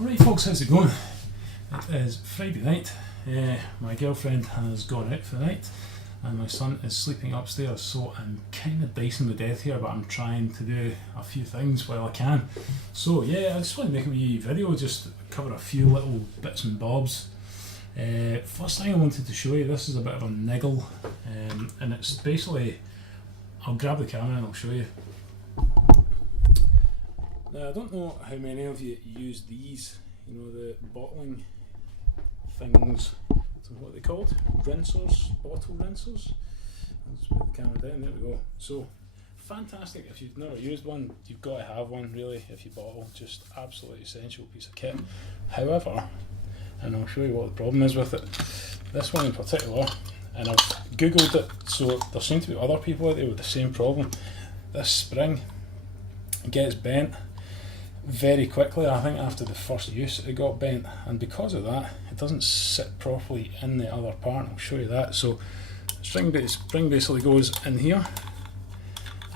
Alright folks, how's it going? It is Friday night. My girlfriend has gone out for the night and my son is sleeping upstairs, so I'm kind of dicing with death here, but I'm trying to do a few things while I can. So yeah, I just want to make a wee video, just cover a few little bits and bobs. First thing I wanted to show you, this is a bit of a niggle, and it's basically, I'll grab the camera and I'll show you. Now I don't know how many of you use these, you know, the bottling things, so what are they called? Rinsers, bottle rinsers. I'll just put the camera down, there we go. So, fantastic, if you've never used one, you've got to have one really if you bottle, just absolutely essential piece of kit. However, and I'll show you what the problem is with it, this one in particular, and I've googled it, so there seem to be other people out there with the same problem. This spring gets bent very quickly. I think after the first use it got bent, and because of that it doesn't sit properly in the other part. I'll show you that. So spring basically goes in here,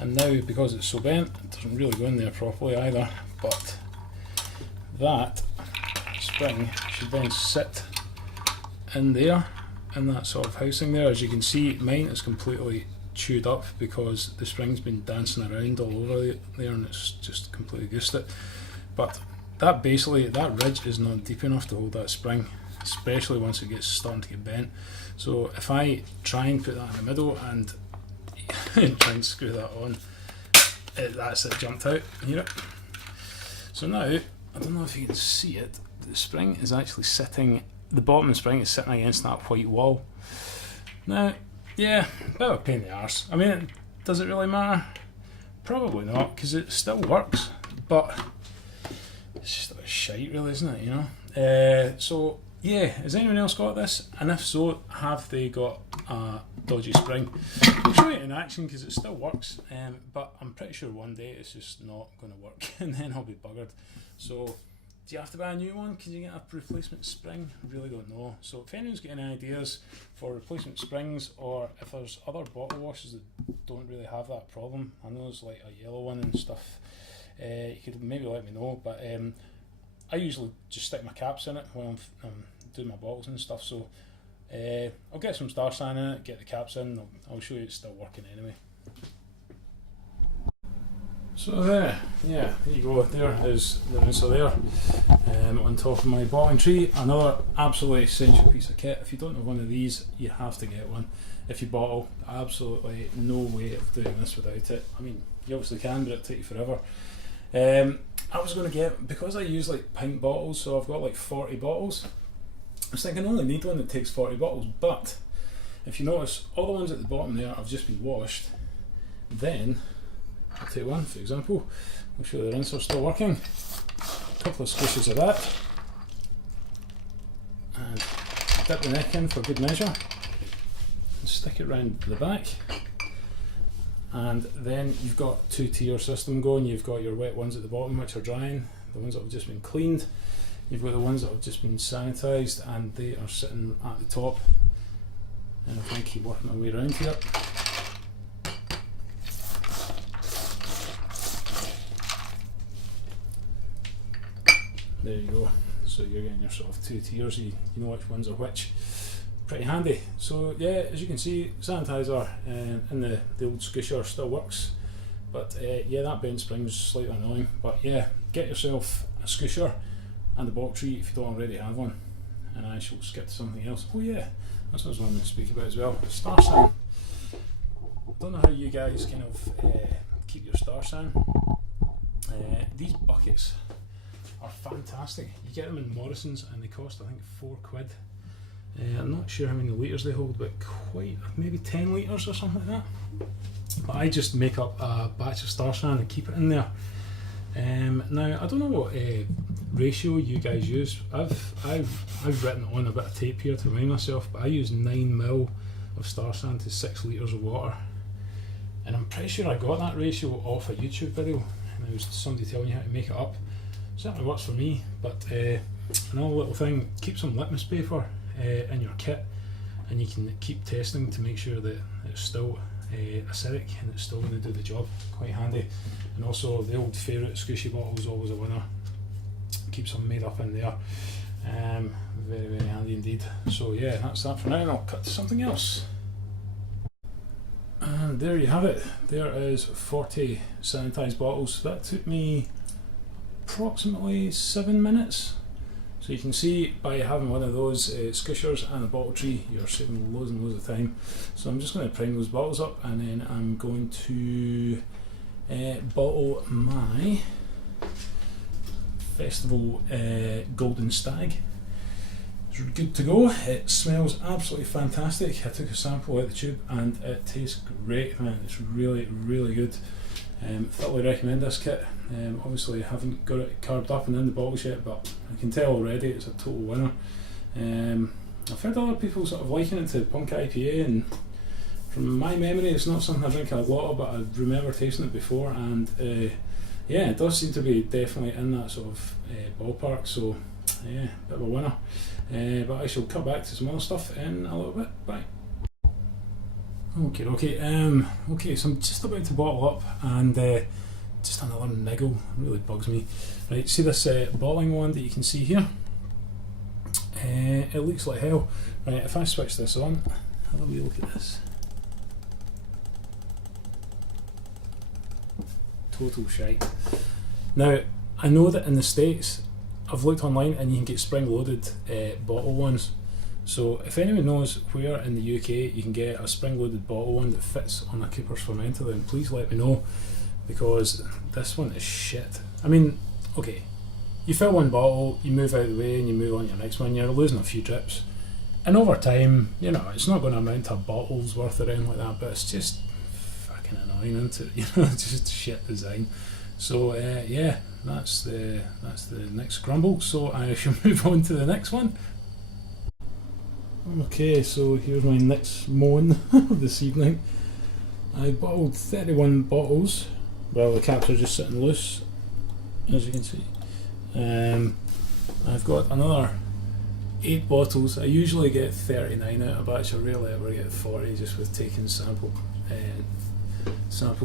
and now because it's so bent it doesn't really go in there properly either, but that spring should then sit in there, in that sort of housing there. As you can see, mine is completely chewed up because the spring's been dancing around all over there and it's just completely goosed it. But that basically, that ridge is not deep enough to hold that spring, especially once it gets starting to get bent. So if I try and put that in the middle and try and screw that on, that's it, jumped out. Hear it? So now, I don't know if you can see it, the spring is actually sitting, the bottom of the spring is sitting against that white wall. Now, yeah, a bit of a pain in the arse. I mean, does it really matter? Probably not, because it still works, but it's just a bit shite really, isn't it, you know? So, yeah, has anyone else got this? And if so, have they got a dodgy spring? I'll show you it in action because it still works, but I'm pretty sure one day it's just not going to work and then I'll be buggered. So, do you have to buy a new one? Can you get a replacement spring? I really don't know. So if anyone's got any ideas for replacement springs, or if there's other bottle washers that don't really have that problem, I know there's like a yellow one and stuff, you could maybe let me know. But I usually just stick my caps in it when I'm doing my bottles and stuff, so I'll get some Star San in it, get the caps in, I'll show you it's still working anyway. So there you go, there is the rinser there, on top of my bottling tree. Another absolutely essential piece of kit. If you don't have one of these, you have to get one. If you bottle, absolutely no way of doing this without it. I mean, you obviously can, but it'll take you forever. I was going to get, because I use like pint bottles, so I've got like 40 bottles. I was thinking I only need one that takes 40 bottles, but if you notice, all the ones at the bottom there have just been washed. Then I'll take one for example, I'll show you the rinser's still working. A couple of squishes of that, and dip the neck in for good measure, and stick it round the back, and then you've got two-tier system going. You've got your wet ones at the bottom which are drying, the ones that have just been cleaned, you've got the ones that have just been sanitised, and they are sitting at the top, and if I keep working my way around here, there you go. So you're getting your sort of two tiers, you know which ones are which. Pretty handy. So yeah, as you can see, sanitizer in the old squisher still works, but yeah, that bent spring's slightly annoying. But yeah, get yourself a squisher and a bottle tree if you don't already have one, and I shall skip to something else. Oh yeah, that's what I was wanting to speak about as well. Star San. Don't know how you guys kind of keep your Star San. These buckets are fantastic. You get them in Morrison's and they cost I think £4. I'm not sure how many litres they hold, but quite, maybe 10 litres or something like that. But I just make up a batch of Star San and keep it in there. Now I don't know what ratio you guys use. I've written on a bit of tape here to remind myself, but I use 9 ml of Star San to 6 litres of water, and I'm pretty sure I got that ratio off a YouTube video, and it was somebody telling you how to make it up. Certainly works for me. But another little thing, keep some litmus paper in your kit, and you can keep testing to make sure that it's still acidic and it's still going to do the job. Quite handy. And also the old favourite squishy bottle is always a winner. keeps them made up in there. Very, very handy indeed. So yeah, that's that for now, and I'll cut to something else. And there you have it. There is 40 sanitised bottles. That took me approximately 7 minutes. So you can see by having one of those squishers and a bottle tree, you're saving loads and loads of time. So I'm just going to prime those bottles up, and then I'm going to bottle my Festival Golden Stag. It's good to go. It smells absolutely fantastic. I took a sample out of the tube and it tastes great, man. It's really, really good. Thoroughly recommend this kit. Obviously I haven't got it carved up and in the bottles yet, but I can tell already it's a total winner. I've heard other people sort of liken it to Punk IPA, and from my memory it's not something I drink a lot of, but I remember tasting it before, and yeah, it does seem to be definitely in that sort of ballpark, so yeah, bit of a winner. But I shall cut back to some other stuff in a little bit. Bye. Okay, so I'm just about to bottle up, and just another niggle, it really bugs me. Right, see this bottling one that you can see here? It looks like hell. Right, if I switch this on, have a wee look at this. Total shite. Now, I know that in the States, I've looked online and you can get spring-loaded bottle ones. So if anyone knows where in the UK you can get a spring-loaded bottle one that fits on a Cooper's fermenter, then please let me know, because this one is shit. I mean, okay, you fill one bottle, you move out of the way and you move on to your next one, you're losing a few drips. And over time, you know, it's not going to amount to bottles worth or anything like that, but it's just fucking annoying, isn't it? You know, it's just shit design. So yeah, that's the next Grumble. So I shall move on to the next one. Okay, so here's my next moan this evening. I bottled 31 bottles. Well, the caps are just sitting loose, as you can see. I've got another 8 bottles. I usually get 39 out of a batch. I rarely ever get 40, just with taking samples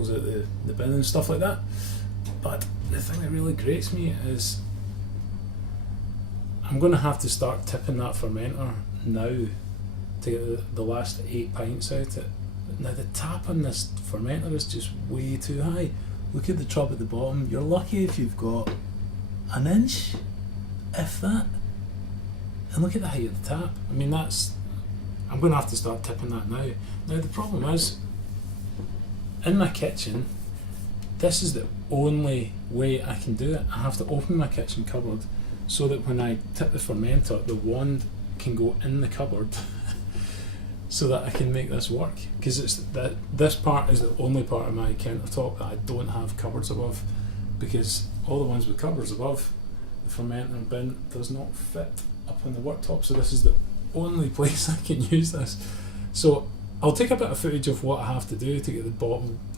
out the bin and stuff like that. But the thing that really grates me is I'm going to have to start tipping that fermenter now to get the last 8 pints out of it. Now the tap on this fermenter is just way too high. Look at the tub at the bottom. You're lucky if you've got an inch, if that. And look at the height of the tap. I mean, I'm going to have to start tipping that now. Now the problem is, in my kitchen, this is the only way I can do it. I have to open my kitchen cupboard so that when I tip the fermenter, the wand can go in the cupboard so that I can make this work. Because this part is the only part of my countertop that I don't have cupboards above, because all the ones with cupboards above, the fermenter bin does not fit up on the worktop. So this is the only place I can use this. So I'll take a bit of footage of what I have to do to get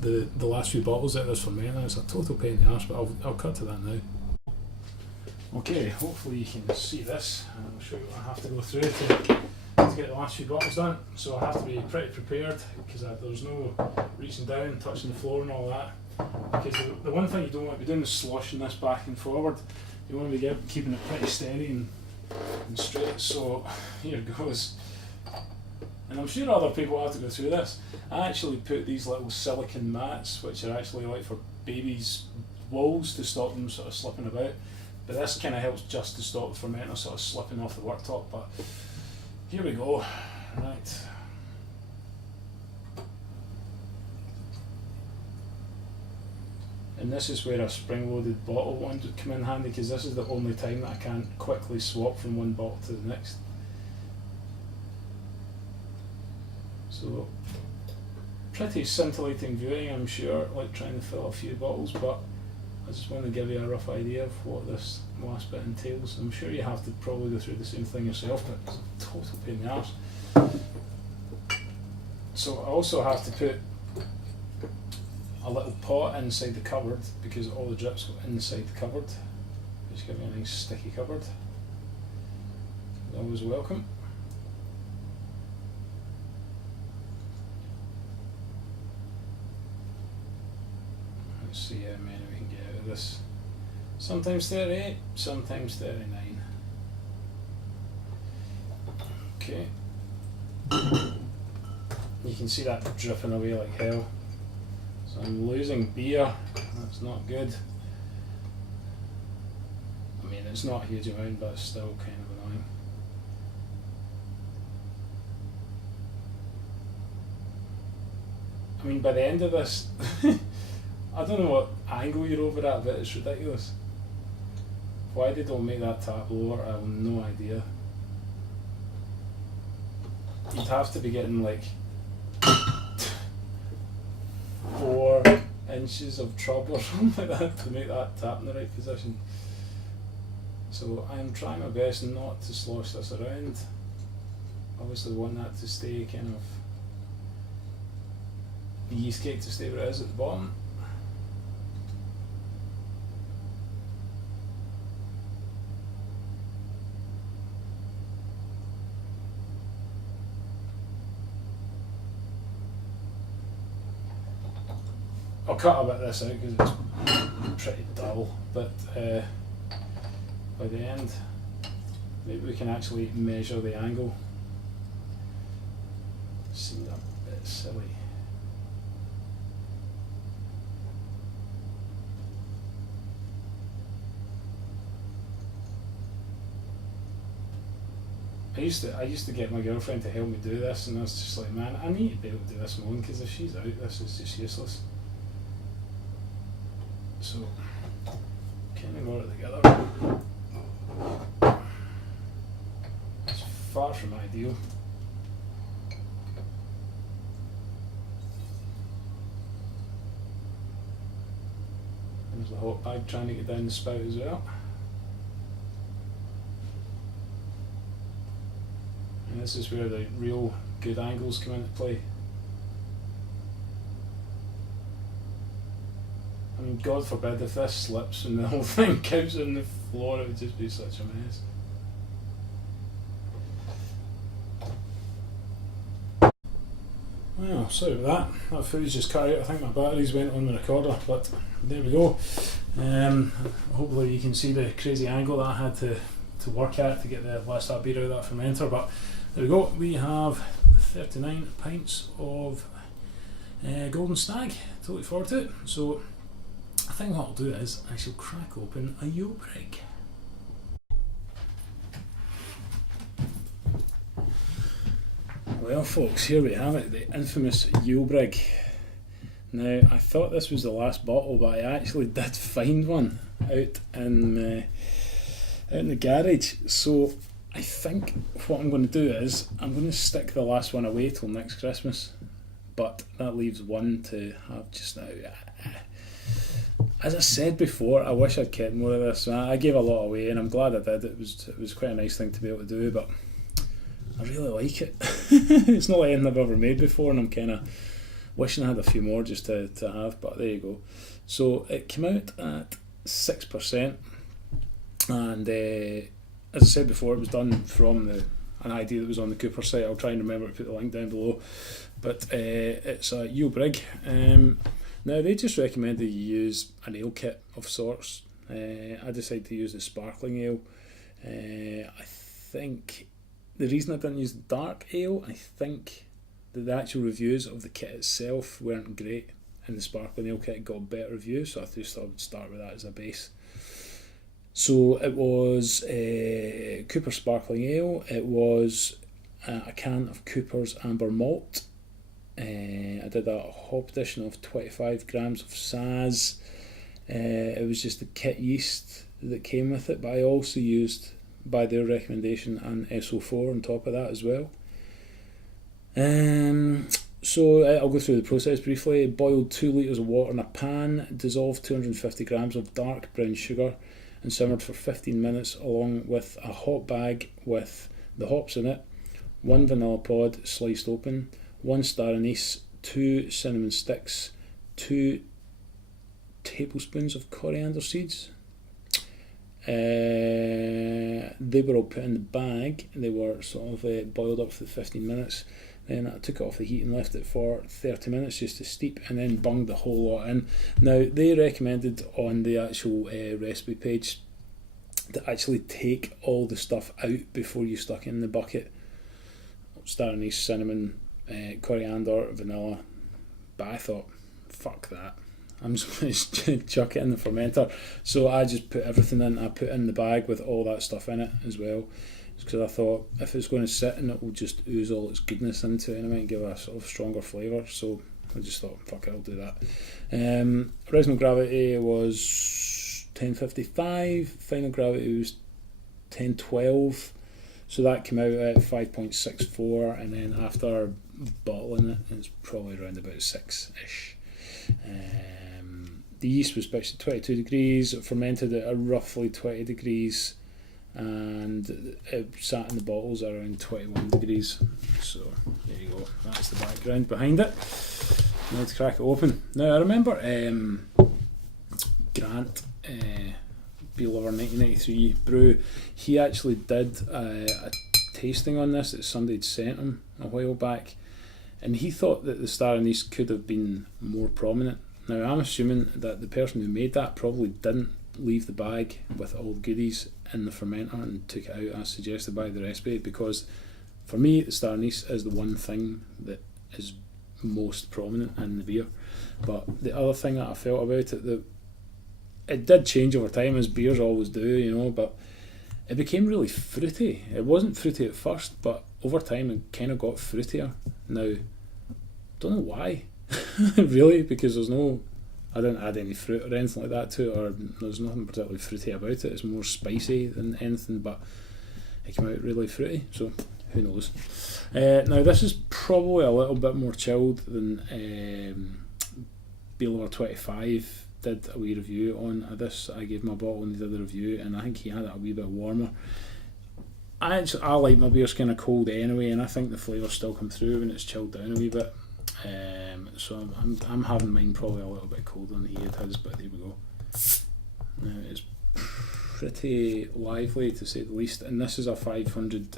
the last few bottles out of this fermenter. It's a total pain in the arse, but I'll cut to that now. Okay, hopefully you can see this, and I'll show you what I have to go through to get the last few bottles done. So I have to be pretty prepared, because there's no reaching down, touching the floor and all that. Because the one thing you don't want to be doing is sloshing this back and forward. You want to be keeping it pretty steady and straight. So here goes. And I'm sure other people have to go through this. I actually put these little silicone mats, which are actually like for babies' wools, to stop them sort of slipping about. But this kind of helps just to stop the fermenter sort of slipping off the worktop. But here we go. Right. And this is where a spring-loaded bottle one would come in handy, because this is the only time that I can't quickly swap from one bottle to the next. So, pretty scintillating viewing, I'm sure, like trying to fill a few bottles, but I just want to give you a rough idea of what this last bit entails. I'm sure you have to probably go through the same thing yourself, but it's a total pain in the arse. So I also have to put a little pot inside the cupboard, because all the drips go inside the cupboard. Just give me a nice sticky cupboard. Always welcome. Let's see how many we can get out of this. sometimes 38, sometimes 39. Okay. You can see that dripping away like hell. So I'm losing beer, that's not good. I mean, it's not a huge amount, but it's still kind of annoying. I mean, by the end of this, I don't know what angle you're over at, but it's ridiculous. Why they don't make that tap lower, I have no idea. You'd have to be getting like 4 inches of trouble or something like that to make that tap in the right position. So I'm trying my best not to slosh this around. Obviously want that to stay kind of, the yeast cake to stay where it is at the bottom. I'll cut a bit of this out because it's pretty dull, but by the end maybe we can actually measure the angle. Seemed a bit silly. I used to get my girlfriend to help me do this, and I was just like, man, I need to be able to do this alone, because if she's out, this is just useless. So, kind of got it together. It's far from ideal. There's the hot bag trying to get down the spout as well. And this is where the real good angles come into play. I mean, God forbid if this slips and the whole thing comes on the floor, it would just be such a mess. Well, sorry about that. That footage just cut out. I think my batteries went on the recorder, but there we go. Hopefully you can see the crazy angle that I had to work at to get the last that beer out of that fermenter, but there we go. We have 39 pints of Golden Stag to look forward to. So I think what I'll do is I shall crack open a Julebryg. Well folks, here we have it, the infamous Julebryg. Now I thought this was the last bottle, but I actually did find one out in the garage. So I think what I'm going to do is I'm going to stick the last one away till next Christmas, but that leaves one to have just now. As I said before, I wish I'd kept more of this. I gave a lot away, and I'm glad I did. It was quite a nice thing to be able to do, but I really like it. It's not like anything I've ever made before, and I'm kind of wishing I had a few more just to have, but there you go. So it came out at 6%, and as I said before, it was done from an idea that was on the Cooper site. I'll try and remember to put the link down below, but it's a Julebryg. Now they just recommend that you use an ale kit of sorts. I decided to use the sparkling ale. I think the reason I didn't use the dark ale, I think that the actual reviews of the kit itself weren't great, and the sparkling ale kit got better reviews, so I just thought I would start with that as a base. So it was Cooper Sparkling Ale, it was a can of Cooper's Amber Malt. I did a hop addition of 25 grams of Saz. It was just the kit yeast that came with it, but I also used, by their recommendation, an SO4 on top of that as well. So I'll go through the process briefly. Boiled 2 litres of water in a pan, dissolved 250 grams of dark brown sugar and simmered for 15 minutes along with a hop bag with the hops in it, 1 vanilla pod sliced open, 1 star anise, 2 cinnamon sticks, 2 tablespoons of coriander seeds. They were all put in the bag. They were sort of boiled up for 15 minutes. Then I took it off the heat and left it for 30 minutes just to steep, and then bunged the whole lot in. Now, they recommended on the actual recipe page to actually take all the stuff out before you stuck in the bucket. Star anise, cinnamon, coriander, vanilla. But I thought, fuck that. I'm just going to chuck it in the fermenter. So I just put everything in. I put in the bag with all that stuff in it as well. Because I thought if it's going to sit and it will just ooze all its goodness into it and it might give a sort of stronger flavour. So I just thought, fuck it, I'll do that. Original gravity was 1055. Final gravity was 1012. So that came out at 5.64, and then after bottling it, it's probably around about 6-ish. The yeast was pitched at 22 degrees, it fermented at roughly 20 degrees, and it sat in the bottles at around 21 degrees. So there you go, that's the background behind it. Now let's crack it open. Now I remember Grant, Beer Lover 1993 brew, he actually did a tasting on this that somebody had sent him a while back, and he thought that the star anise could have been more prominent. Now I'm assuming that the person who made that probably didn't leave the bag with all the goodies in the fermenter and took it out as suggested by the recipe, because for me the star anise is the one thing that is most prominent in the beer. But the other thing that I felt about it, that it did change over time, as beers always do, you know, but it became really fruity. It wasn't fruity at first, but over time it kind of got fruitier. Now, don't know why, really, because I didn't add any fruit or anything like that to it, or there's nothing particularly fruity about it. It's more spicy than anything, but it came out really fruity, so who knows. Now this is probably a little bit more chilled than Beer Lover 25 did a wee review on this. I gave my bottle and he did a review, and I think he had it a wee bit warmer. I like my beers kind of cold anyway, and I think the flavours still come through when it's chilled down a wee bit. So I'm having mine probably a little bit colder than he had his, but there we go. Now it's pretty lively to say the least, and this is a 500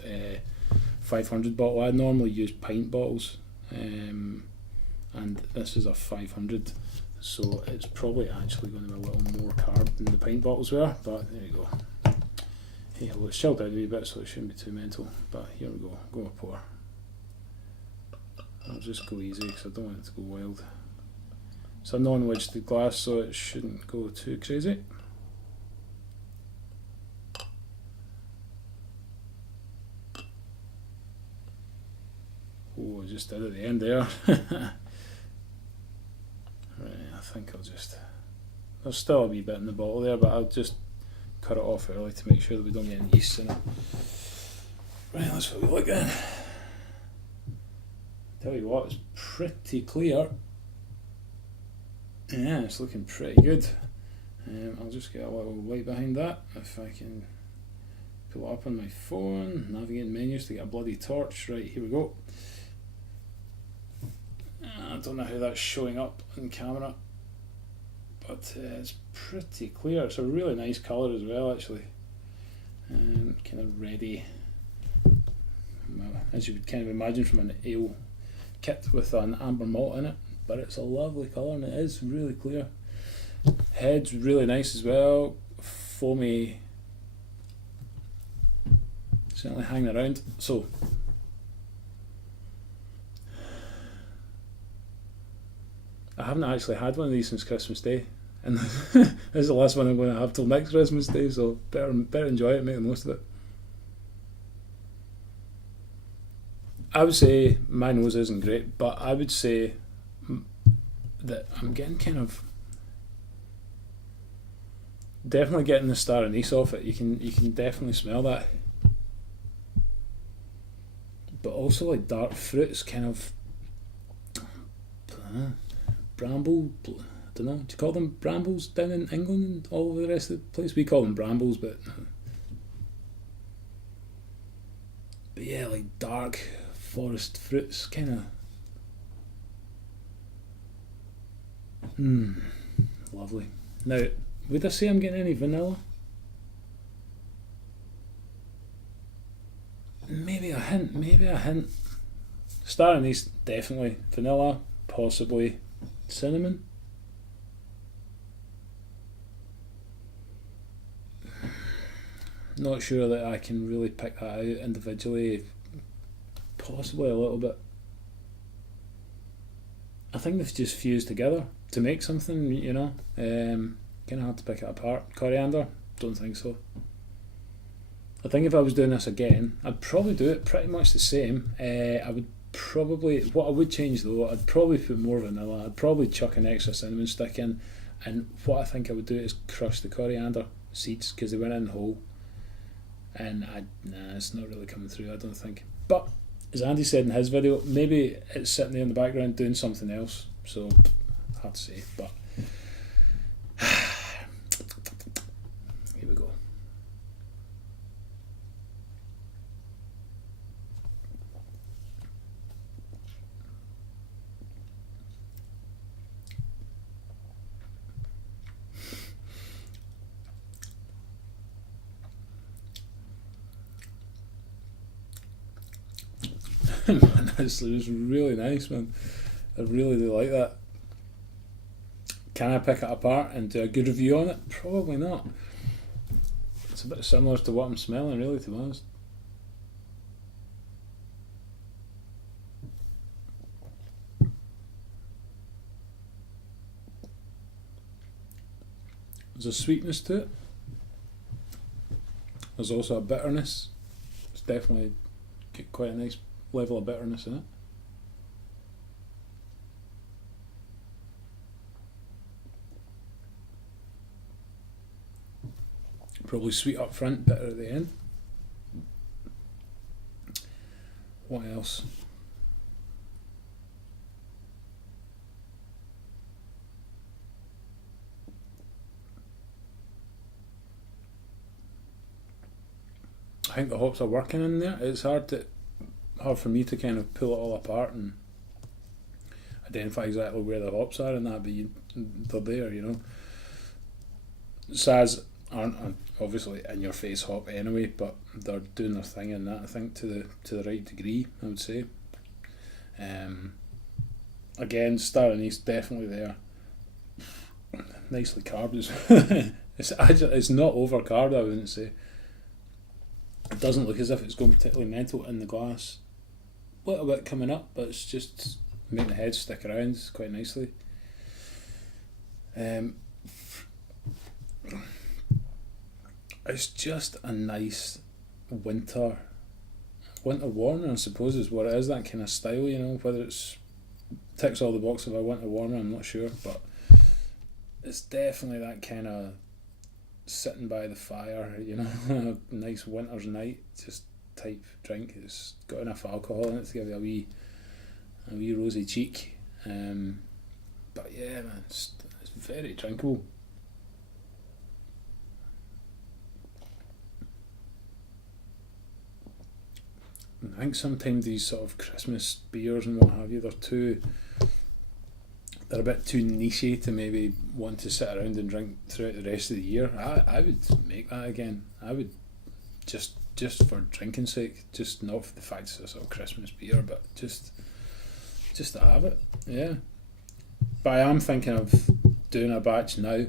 bottle. I normally use pint bottles, and this is a 500, so it's probably actually going to be a little more carb than the pint bottles were, but there you go. Hey, well, it's chilled out a wee bit, so it shouldn't be too mental, but here we go. Go a pour. I'll just go easy because I don't want it to go wild. It's a non-wedged glass, so it shouldn't go too crazy. Oh, I just did at the end there. Right, I think there's still a wee bit in the bottle there, but I'll just cut it off early to make sure that we don't get any yeast in it. Right, that's what we look at. Tell you what, it's pretty clear. Yeah, it's looking pretty good. I'll just get a little light behind that if I can pull it up on my phone. Navigate menus to get a bloody torch. Right, here we go. I don't know how that's showing up on camera, but it's pretty clear. It's a really nice colour as well, actually. Kind of ready, well, as you would kind of imagine from an ale kit with an amber malt in it, but it's a lovely colour and it is really clear. Head's really nice as well, foamy, certainly hanging around. So I haven't actually had one of these since Christmas Day, and this is the last one I'm going to have till next Christmas Day, so better enjoy it, make the most of it. I would say my nose isn't great, but I would say that I'm getting kind of definitely getting the star anise off it. You can definitely smell that, but also like dark fruits, kind of bramble. I don't know. Do you call them brambles down in England and all over the rest of the place? We call them brambles, but yeah, like dark forest fruits, kind of. Lovely. Now, would I say I'm getting any vanilla? Maybe a hint. Star anise, definitely. Vanilla, possibly. Cinnamon? Not sure that I can really pick that out individually. Possibly a little bit. I think they've just fused together to make something, kind of hard to pick it apart. Coriander? Don't think so. I think if I was doing this again, I'd probably do it pretty much the same. What I would change though, I'd probably put more vanilla. I'd probably chuck an extra cinnamon stick in, and what I think I would do is crush the coriander seeds because they went in whole, and it's not really coming through, I don't think. But as Andy said in his video, maybe it's sitting there in the background doing something else, so hard to say, but here we go. Man, this was really nice, man. I really do like that. Can I pick it apart and do a good review on it? Probably not. It's a bit similar to what I'm smelling, really, to be honest. There's a sweetness to it. There's also a bitterness. It's definitely got quite a nice level of bitterness in it. Probably sweet up front, bitter at the end. What else? I think the hops are working in there. It's hard for me to kind of pull it all apart and identify exactly where the hops are and that, but they're there, Saz aren't obviously in your face hop anyway, but they're doing their thing in that, I think, to the right degree, I would say. Again, star anise definitely there. Nicely carved as well. It's not over carved, I wouldn't say. It doesn't look as if it's going particularly mental in the glass. A little bit coming up, but it's just making the head stick around quite nicely. It's just a nice winter warmer, I suppose, is what it is, that kind of style, whether it's ticks all the boxes of a winter warmer, I'm not sure, but it's definitely that kind of sitting by the fire, a nice winter's night just type drink. It's got enough alcohol in it to give you a wee rosy cheek, but yeah, man, it's very drinkable. I think sometimes these sort of Christmas beers and what have you, they're a bit too nichey to maybe want to sit around and drink throughout the rest of the year. I would make that again. I would just for drinking sake, just not for the fact it's a sort of Christmas beer, but just to have it, yeah. But I am thinking of doing a batch now,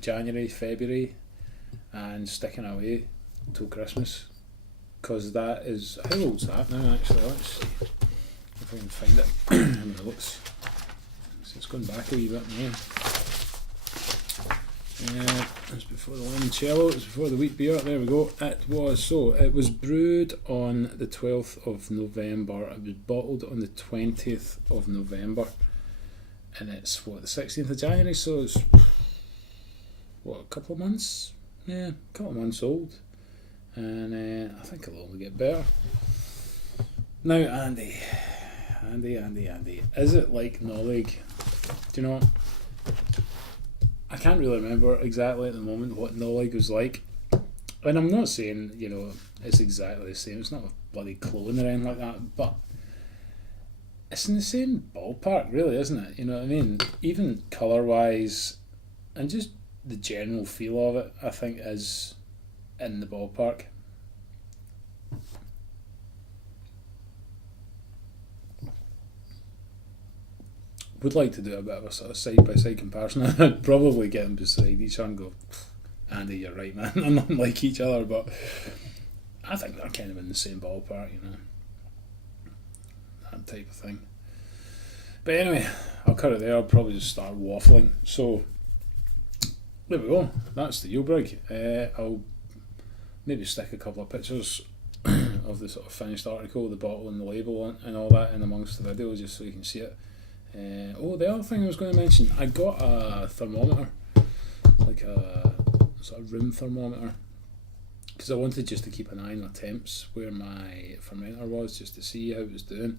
January, February, and sticking away till Christmas, because that is, how old's that now actually? Let's see if I can find it. I mean, it looks, it's gone back a wee bit now. It was before the limoncello, it was before the wheat beer, there we go. It was brewed on the 12th of November, it was bottled on the 20th of November, and it's the 16th of January, so it's a couple of months? Yeah, a couple of months old, and I think it'll only get better. Now, Andy, is it like Nolig? Do you know what? I can't really remember exactly at the moment what Nolig was like, and I'm not saying it's exactly the same, it's not a bloody clone or anything like that, but it's in the same ballpark really, isn't it? You know what I mean? Even colour wise and just the general feel of it, I think, is in the ballpark. would like to do a bit of a sort of side-by-side comparison. I'd probably get them beside each other and go, Andy, you're right, man, they're not like each other, but I think they're kind of in the same ballpark, you know, that type of thing. But anyway, I'll cut it there. I'll probably just start waffling. So there we go, that's the Julebryg. I'll maybe stick a couple of pictures of the sort of finished article, the bottle and the label and all that in amongst the video, just so you can see it. The other thing I was going to mention, I got a thermometer, like a sort of room thermometer, because I wanted just to keep an eye on the temps where my fermenter was, just to see how it was doing.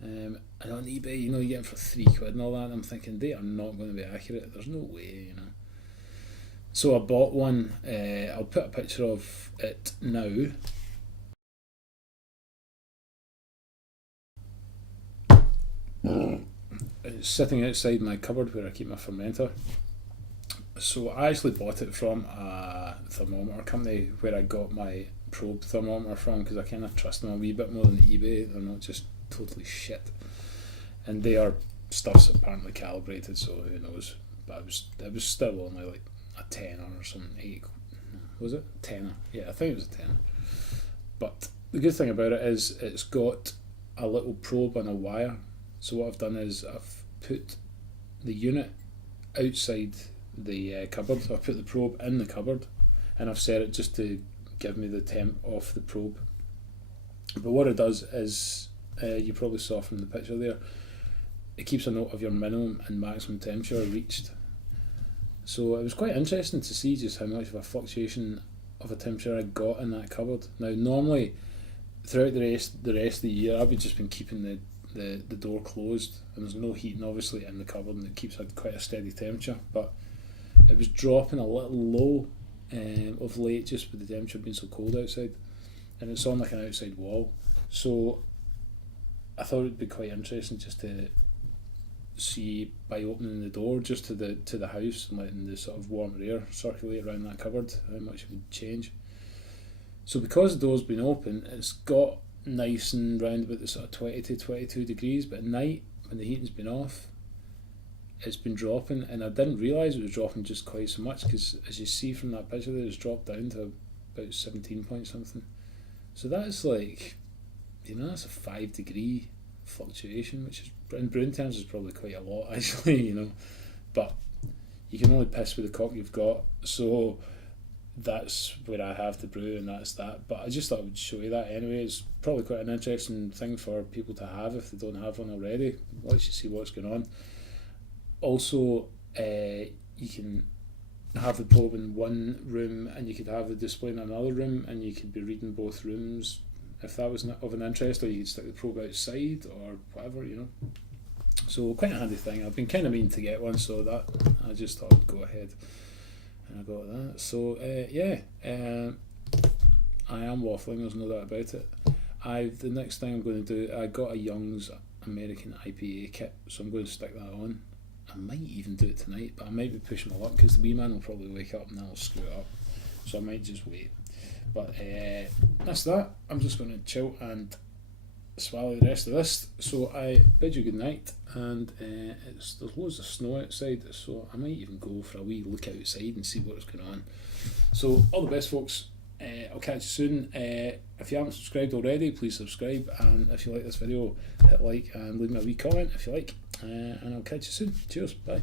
And on eBay, you know, you get them for £3 and all that, and I'm thinking they are not going to be accurate, there's no way, you know. So I bought one. I'll put a picture of it now. It's sitting outside my cupboard where I keep my fermenter. So I actually bought it from a thermometer company where I got my probe thermometer from, because I kind of trust them a wee bit more than eBay. They're not just totally shit, and they are stuff's apparently calibrated, so who knows. But it was still only like a tenner or something. Was it tenner? Yeah, I think it was a tenner. But the good thing about it is it's got a little probe and a wire. So what I've done is I've put the unit outside the cupboard. So I've put the probe in the cupboard, and I've set it just to give me the temp off the probe. But what it does is, you probably saw from the picture there, it keeps a note of your minimum and maximum temperature reached. So it was quite interesting to see just how much of a fluctuation of a temperature I got in that cupboard. Now normally throughout the rest of the year I've just been keeping the door closed, and there's no heating obviously in the cupboard, and it keeps quite a steady temperature, but it was dropping a little low of late, just with the temperature being so cold outside, and it's on like an outside wall. So I thought it'd be quite interesting just to see, by opening the door just to the house and letting the sort of warmer air circulate around that cupboard, how much it would change. So because the door's been open, it's got nice and round about the sort of 20 to 22 degrees, but at night when the heating's been off, it's been dropping, and I didn't realise it was dropping just quite so much, because as you see from that picture there, it's dropped down to about 17 point something. So that's like, you know, that's a 5 degree fluctuation, which is in brewing terms is probably quite a lot actually, you know, but you can only piss with the cock you've got, so that's where I have to brew, and that's that. But I just thought I would show you that anyway. It's probably quite an interesting thing for people to have if they don't have one already. Lets you see what's going on. Also, you can have the probe in one room and you could have the display in another room, and you could be reading both rooms if that was of an interest, or you could stick the probe outside or whatever, you know. So quite a handy thing. I've been kind of meaning to get one, so that I just thought I'd go ahead and I got that. So I am waffling, there's no doubt about it. The next thing I'm going to do, I got a Young's American IPA kit, so I'm going to stick that on. I might even do it tonight, but I might be pushing my luck, because the wee man will probably wake up and that'll screw it up, so I might just wait. But that's that. I'm just going to chill and swallow the rest of this. So I bid you good night, and there's loads of snow outside, so I might even go for a wee look outside and see what's going on. So all the best, folks. I'll catch you soon. If you haven't subscribed already, please subscribe, and if you like this video, hit like and leave me a wee comment if you like, and I'll catch you soon. Cheers, bye.